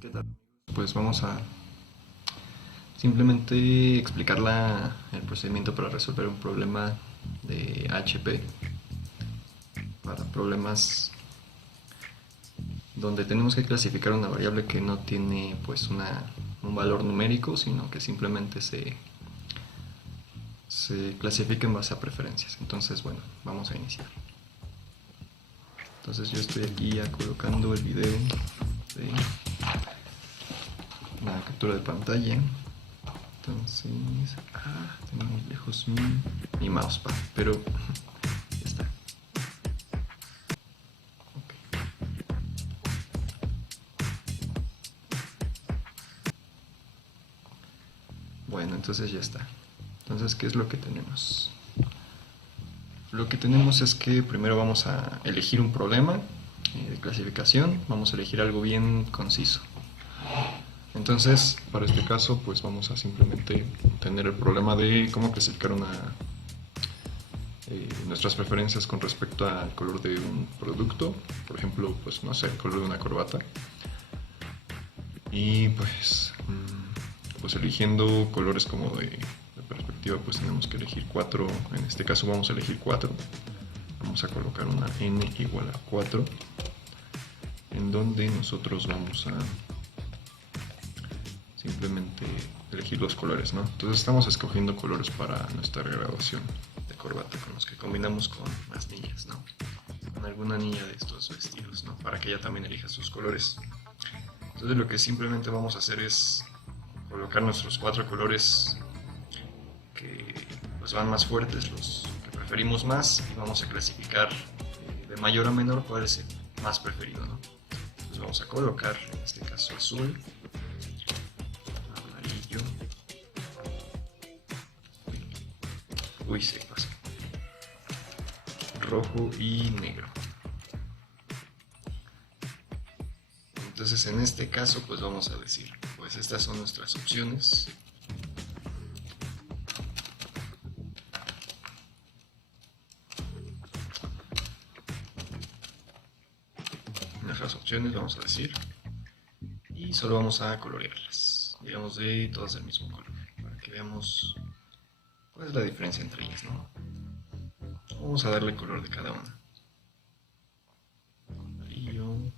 ¿Qué tal? Pues vamos a simplemente explicar el procedimiento para resolver un problema de HP, para problemas donde tenemos que clasificar una variable que no tiene pues un valor numérico, sino que simplemente se clasifica en base a preferencias. Entonces, bueno, vamos a iniciar. Entonces yo estoy aquí ya colocando el video de la captura de pantalla. Entonces, tengo muy lejos mi mousepad, pero ya está. Ok. Bueno, entonces ya está. Entonces, ¿qué es lo que tenemos? Lo que tenemos es que primero vamos a elegir un problema de clasificación. Vamos a elegir algo bien conciso. Entonces, para este caso, pues vamos a simplemente tener el problema de cómo clasificar nuestras preferencias con respecto al color de un producto. Por ejemplo, pues no sé, el color de una corbata. Y pues eligiendo colores como de perspectiva, pues tenemos que elegir 4. En este caso vamos a elegir 4. Vamos a colocar una n igual a 4, en donde nosotros vamos a simplemente elegir los colores, ¿no? Entonces estamos escogiendo colores para nuestra graduación de corbata, con los que combinamos con más niñas, ¿no? Con alguna niña de estos vestidos, ¿no? Para que ella también elija sus colores. Entonces lo que simplemente vamos a hacer es colocar nuestros 4 colores que pues van más fuertes, los que preferimos más, y vamos a clasificar de mayor a menor cuál es el más preferido, ¿no? Entonces vamos a colocar, en este caso azul, amarillo, uy se pasó, rojo y negro. Entonces en este caso pues vamos a decir, pues estas son nuestras opciones. Nuestras opciones vamos a decir, y solo vamos a colorearlas, digamos de todas del mismo color, para que veamos cuál es la diferencia entre ellas, ¿no? Vamos a darle color de cada una. Amarillo,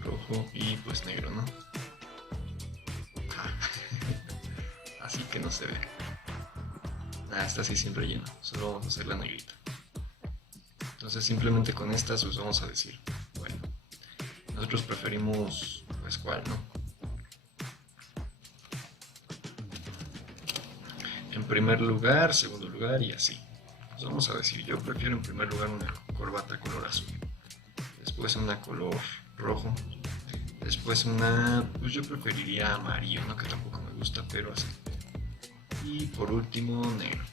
rojo y pues negro, ¿no? Ah, así que no se ve. Ah, esta sí sin relleno, solo vamos a hacer la negrita. Entonces simplemente con estas pues vamos a decir, bueno, nosotros preferimos pues cuál, ¿no? En primer lugar, segundo lugar y así. Pues vamos a decir, yo prefiero en primer lugar una corbata color azul, después una color rojo, después una, pues yo preferiría amarillo, ¿no? Que tampoco me gusta, pero así. Y por último, negro.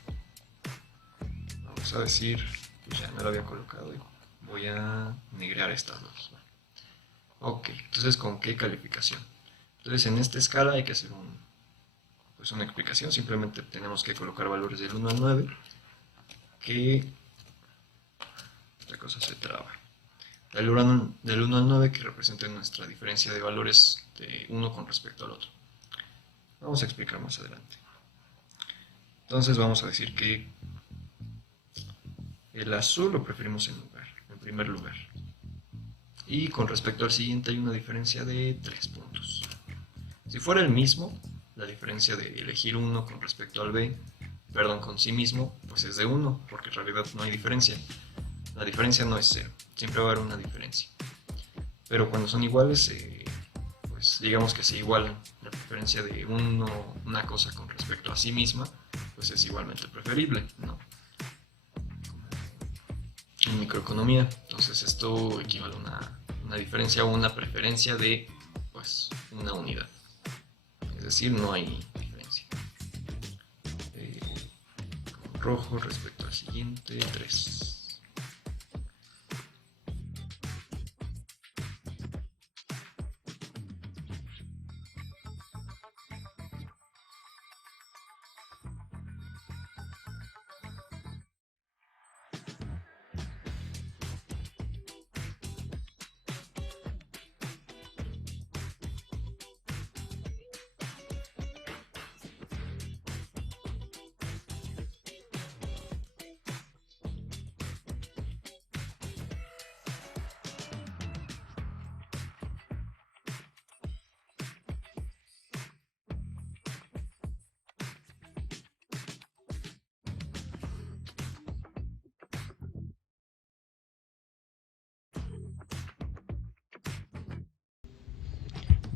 Vamos a decir, pues ya no lo había colocado y voy a negrear estas dos. Ok, entonces ¿con qué calificación? Entonces en esta escala hay que hacer pues una explicación, simplemente tenemos que colocar valores del 1 al 9, que esta cosa se traba. Del 1 al 9 que representa nuestra diferencia de valores de uno con respecto al otro. Vamos a explicar más adelante. Entonces vamos a decir que el azul lo preferimos en primer lugar. Y con respecto al siguiente hay una diferencia de 3 puntos. Si fuera el mismo, la diferencia de elegir uno con respecto al B, perdón, con sí mismo, pues es de 1, porque en realidad no hay diferencia. La diferencia no es 0, siempre va a haber una diferencia. Pero cuando son iguales, pues digamos que se igualan. La preferencia de una cosa con respecto a sí misma, pues es igualmente preferible, ¿no? En microeconomía, entonces esto equivale a una diferencia o una preferencia de pues una unidad. Es decir, no hay diferencia. Eh, Rojo respecto al siguiente, 3.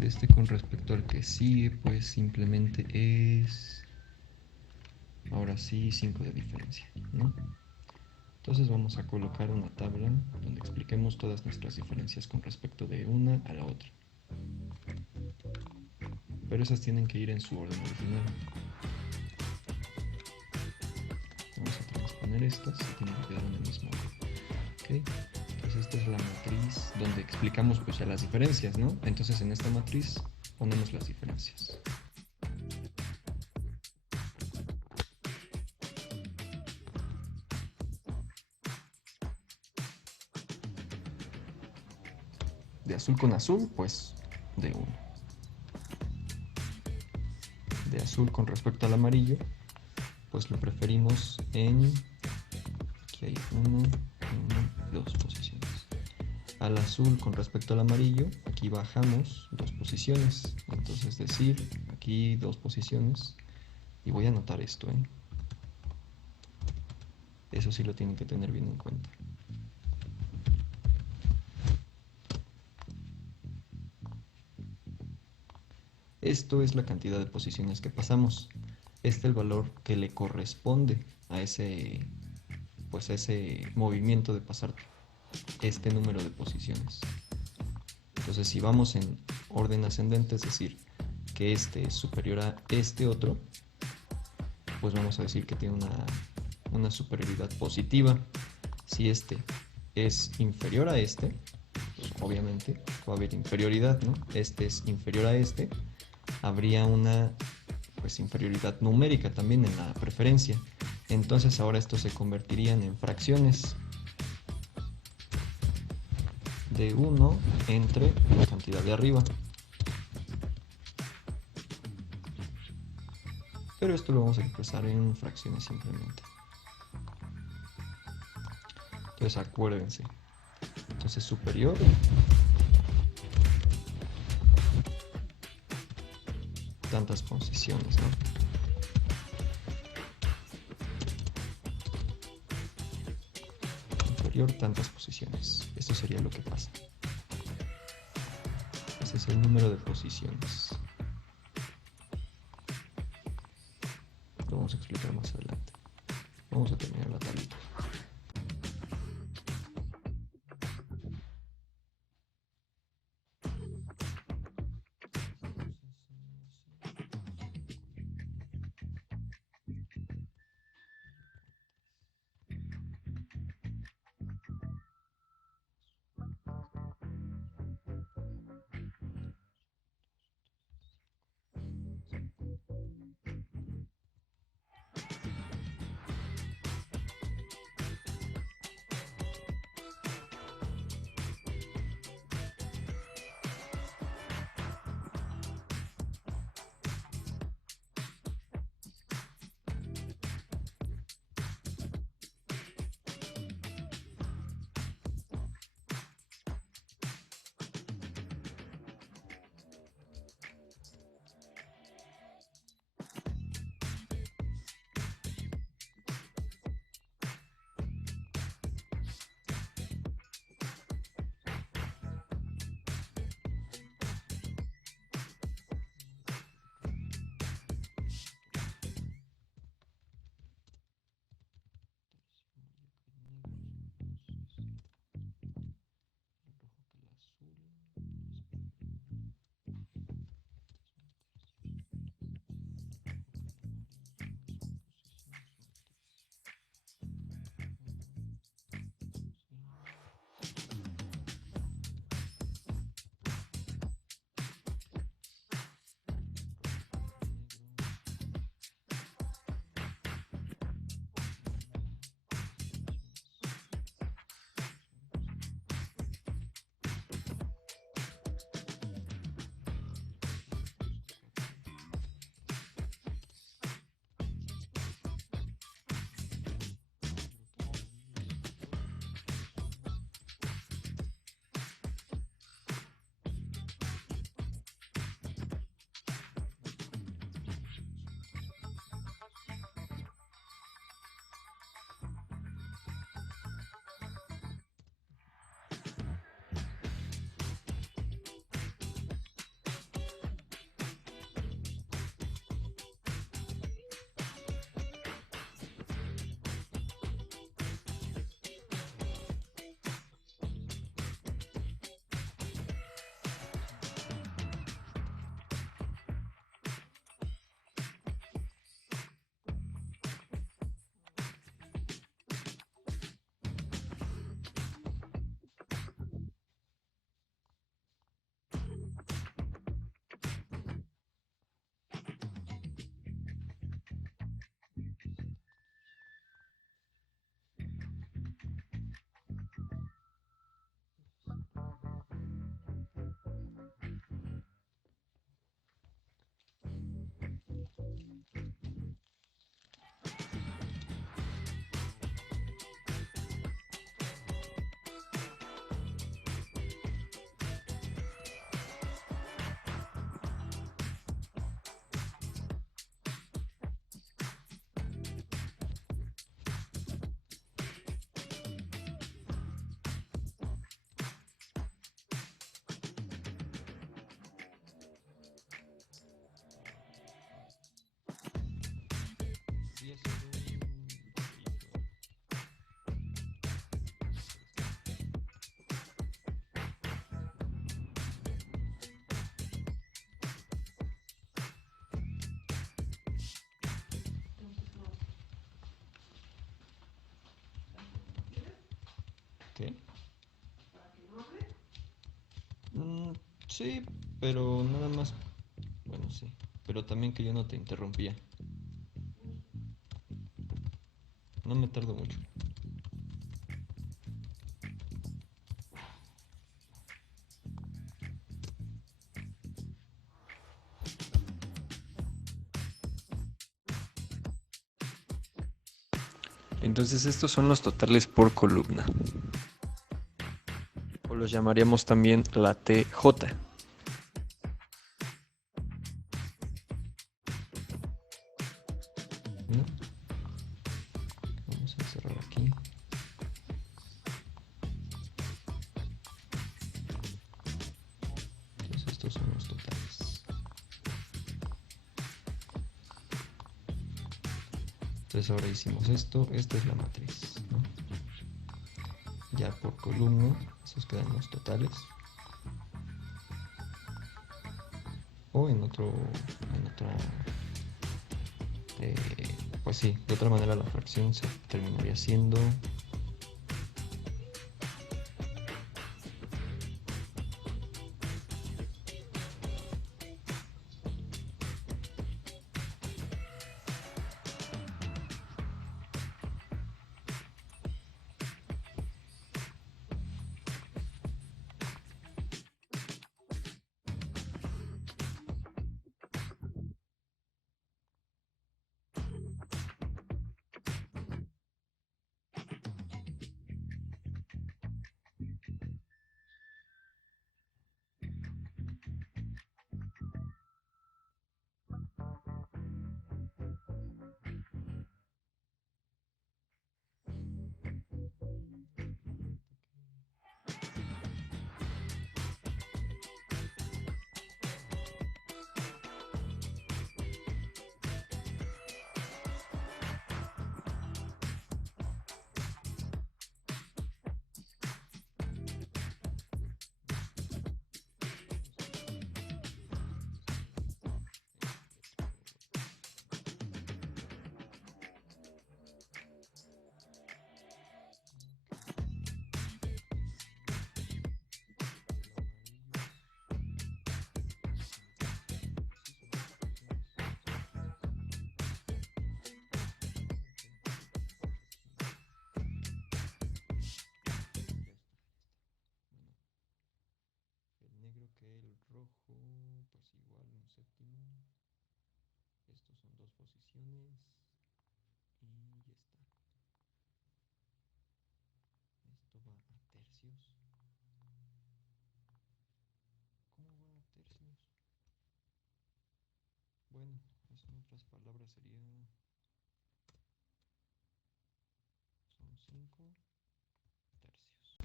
De este con respecto al que sigue, pues simplemente es, ahora sí, 5 de diferencia, ¿no? Entonces vamos a colocar una tabla donde expliquemos todas nuestras diferencias con respecto de una a la otra. Pero esas tienen que ir en su orden original. Vamos a transponer estas y tienen que quedar en el mismo orden. ¿Ok? Entonces esta es la matriz donde explicamos pues ya las diferencias, ¿no? Entonces en esta matriz ponemos las diferencias. De azul con azul, pues de 1. De azul con respecto al amarillo, pues lo preferimos en, aquí hay 1, 2 posiciones. Al azul con respecto al amarillo, aquí bajamos 2 posiciones. Entonces es decir, aquí 2 posiciones. Y voy a anotar esto, ¿eh? Eso sí lo tienen que tener bien en cuenta. Esto es la cantidad de posiciones que pasamos. Este es el valor que le corresponde a ese, pues a ese movimiento de pasar este número de posiciones. Entonces si vamos en orden ascendente, es decir, que este es superior a este otro, pues vamos a decir que tiene una superioridad positiva. Si este es inferior a este, pues obviamente va a haber inferioridad, ¿no? Este es inferior a este, habría una pues inferioridad numérica también en la preferencia. Entonces ahora estos se convertirían en fracciones de 1 entre la cantidad de arriba. Pero esto lo vamos a expresar en fracciones simplemente. Entonces acuérdense. Entonces superior tantas posiciones, ¿no? Inferior tantas posiciones. Esto sería lo que pasa. Ese es el número de posiciones. Lo vamos a explicar más adelante. Vamos a terminar la tablita. ¿Qué? Sí, pero nada más. Bueno, sí. Pero también que yo no te interrumpía. No me tardo mucho. Entonces estos son los totales por columna. O los llamaríamos también la TJ. ¿No? Vamos a cerrar aquí. Entonces estos son los totales. Entonces ahora hicimos esto. Esta es la matriz, ¿no? Ya por columna, esos quedan los totales. O en otra, pues sí, de otra manera la fracción se terminaría siendo el negro que el rojo, pues igual un séptimo. Estos son dos posiciones y ya está. Esto va a tercios. ¿Cómo va a tercios? Bueno, eso en otras palabras sería... Son 5 tercios.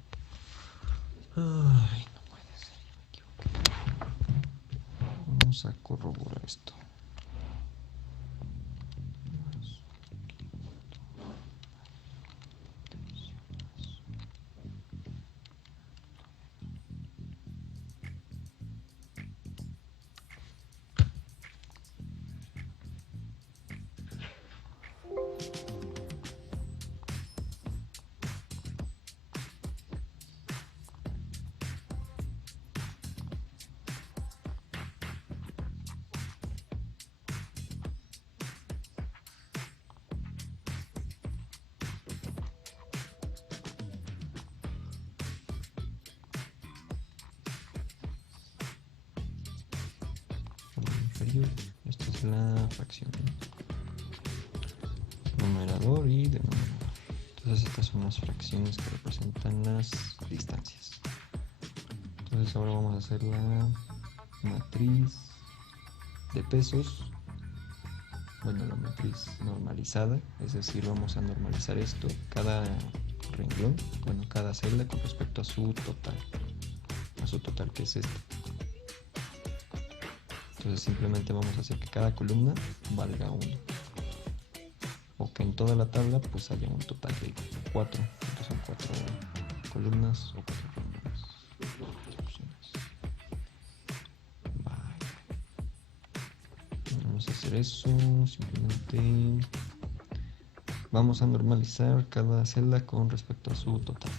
Ay, no puede ser, ya me equivoqué. Vamos a corroborar esto. Inferior. Esta es la fracción, numerador y denominador. Entonces estas son las fracciones que representan las distancias. Entonces ahora vamos a hacer la matriz de pesos. Bueno, la matriz normalizada, es decir, vamos a normalizar esto, cada renglón, bueno, cada celda con respecto a su total que es este. Entonces simplemente vamos a hacer que cada columna valga 1. O que en toda la tabla pues haya un total de 4. Entonces son 4 columnas o 4 renglones. Vale. Vamos a hacer eso, simplemente vamos a normalizar cada celda con respecto a su total.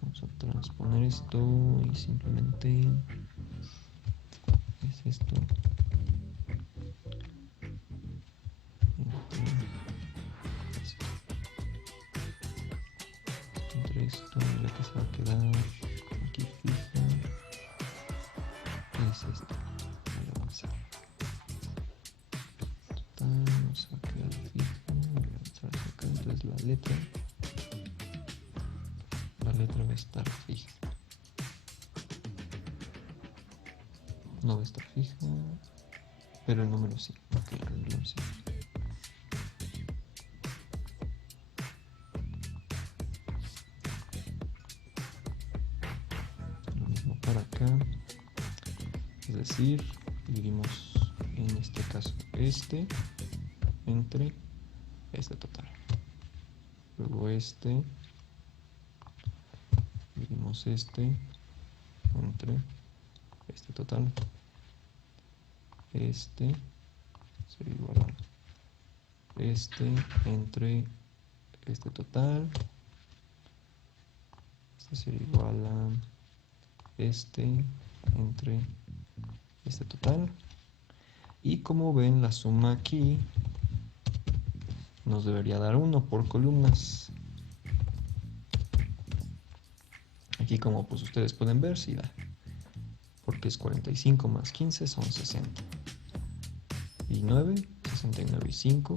Vamos a transponer esto y simplemente es esto. Entre esto y la que se va a quedar aquí fija es esto. Voy a avanzar. No se va a quedar fija. Voy a avanzar hacia acá. Entonces la letra va a estar fija. No va a estar fija, pero el número sí. Ok, el renglón sí. Lo mismo para acá. Es decir, dividimos en este caso entre este total. Luego dividimos entre este total. Sería igual a entre este total. Sería igual a entre este total. Y como ven, la suma aquí nos debería dar 1 por columnas. Aquí, como pues ustedes pueden ver, sí da, porque es 45 más 15 son 60. Y 9, 69 y 5,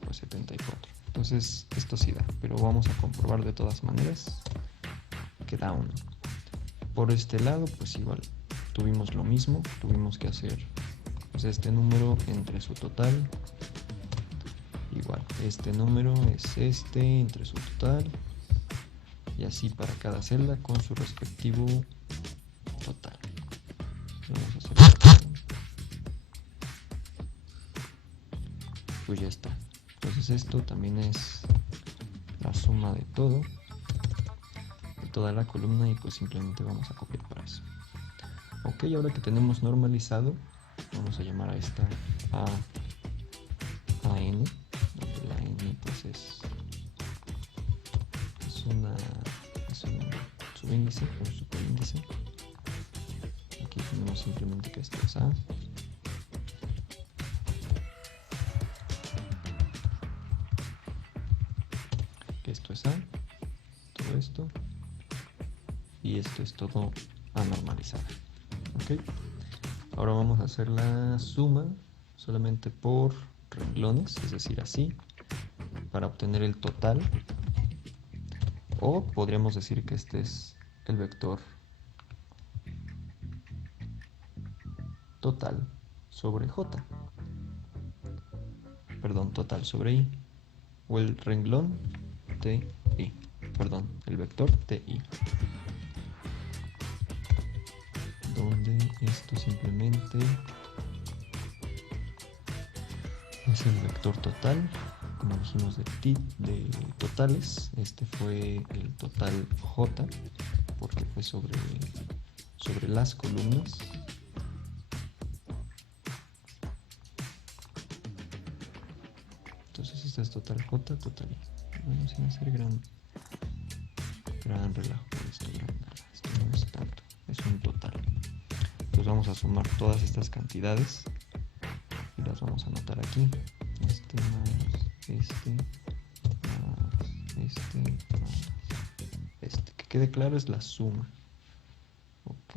pues 74. Entonces esto sí da, pero vamos a comprobar de todas maneras que da 1. Por este lado, pues igual tuvimos lo mismo, tuvimos que hacer pues este número entre su total. Igual, este número es entre su total. Y así para cada celda con su respectivo total. Vamos a hacer esto. Pues ya está. Entonces esto también es la suma de todo, de toda la columna, y pues simplemente vamos a copiar para eso. Ok, ahora que tenemos normalizado, vamos a llamar a esta n, donde la n pues es un subíndice o superíndice. Aquí tenemos simplemente que esto es a. Que esto es a, todo esto, y esto es todo a normalizar. Ok, ahora vamos a hacer la suma solamente por renglones, es decir, así, para obtener el total. O podríamos decir que este es el vector total sobre j, perdón, total sobre i, o el renglón ti, perdón, el vector ti, donde esto simplemente es el vector total, como dijimos, de totales. Este fue el total j, porque fue sobre las columnas. Entonces este es total j, total i. Bueno, sin hacer gran relajo con esto, esto no es tanto, es un total. Entonces vamos a sumar todas estas cantidades y las vamos a anotar aquí. Este más este. Que quede claro, es la suma. Ok.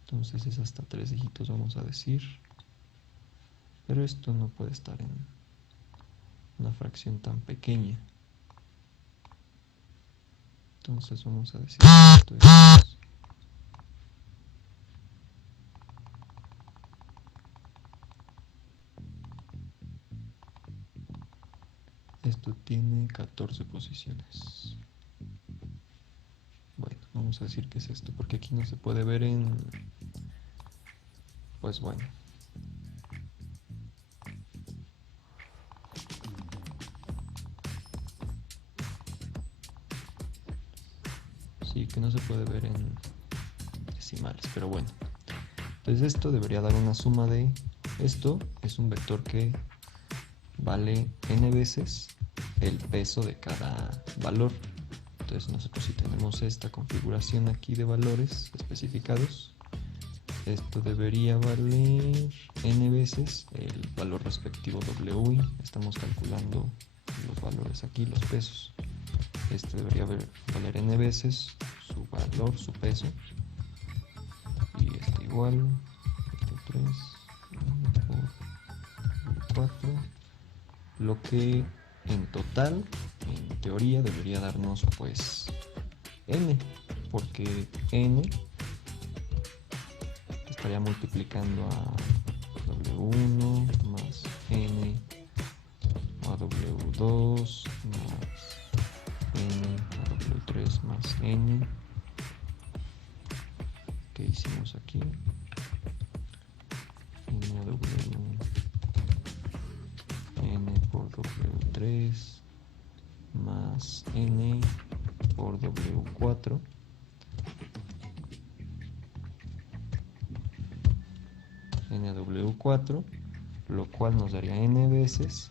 Entonces es hasta 3 dígitos, vamos a decir. Pero esto no puede estar en una fracción tan pequeña. Entonces vamos a decir que esto es... Esto tiene 14 posiciones. Bueno, vamos a decir que es esto, porque aquí no se puede ver en... Pues bueno. Sí, que no se puede ver en decimales, pero bueno. Entonces esto debería dar una suma de Esto es un vector que vale n veces el peso de cada valor. Entonces nosotros si tenemos esta configuración aquí de valores especificados, esto debería valer n veces el valor respectivo wi. Estamos calculando los valores aquí, los pesos. Este debería valer n veces su valor, su peso. Y este igual, este 3 por 4. Lo que en total, en teoría, debería darnos pues n, porque n estaría multiplicando a W1 más n, a W2 más n, a W3 más n. ¿Qué hicimos aquí? N a W, n por W3 más n por W4 n a W4, lo cual nos daría n veces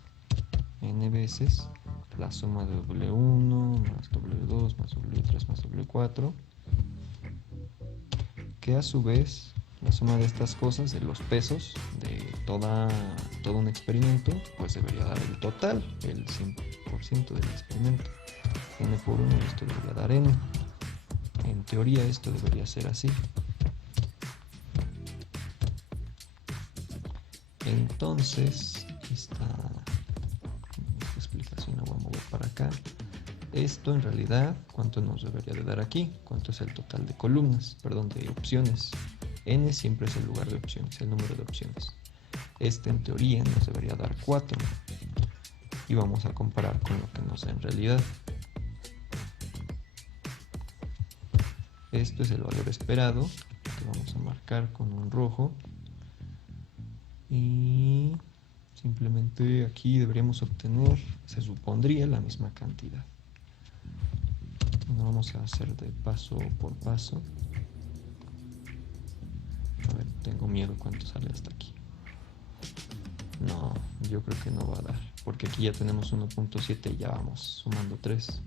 la suma de W1 más W2 más W3 más W4, que a su vez la suma de estas cosas, de los pesos de todo un experimento, pues debería dar el total, el 100% del experimento. N por 1, esto debería dar n. En teoría esto debería ser así. Entonces, esta explicación la voy a mover para acá. Esto en realidad, ¿cuánto nos debería de dar aquí? ¿Cuánto es el total de columnas? Perdón, de opciones. N siempre es el lugar de opciones, el número de opciones. Este en teoría nos debería dar 4. Y vamos a comparar con lo que nos da en realidad. Esto es el valor esperado, que vamos a marcar con un rojo. Y simplemente aquí deberíamos obtener, se supondría, la misma cantidad. Bueno, vamos a hacer de paso por paso. A ver, tengo miedo cuánto sale hasta aquí. No, yo creo que no va a dar, porque aquí ya tenemos 1.7 y ya vamos sumando 3.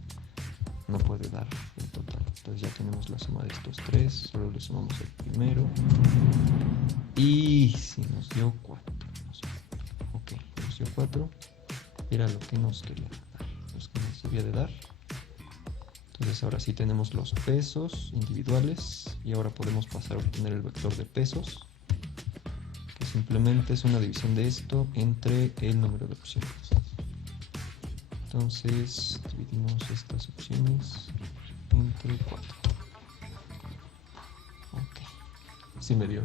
No puede dar el total. Entonces ya tenemos la suma de estos 3, solo le sumamos el primero. Y si nos dio 4. Ok, nos dio 4. Era lo que nos quería dar, los que nos debía de dar. Entonces ahora sí tenemos los pesos individuales y ahora podemos pasar a obtener el vector de pesos, que simplemente es una división de esto entre el número de opciones. Entonces dividimos estas opciones entre 4. Ok, sí me dio.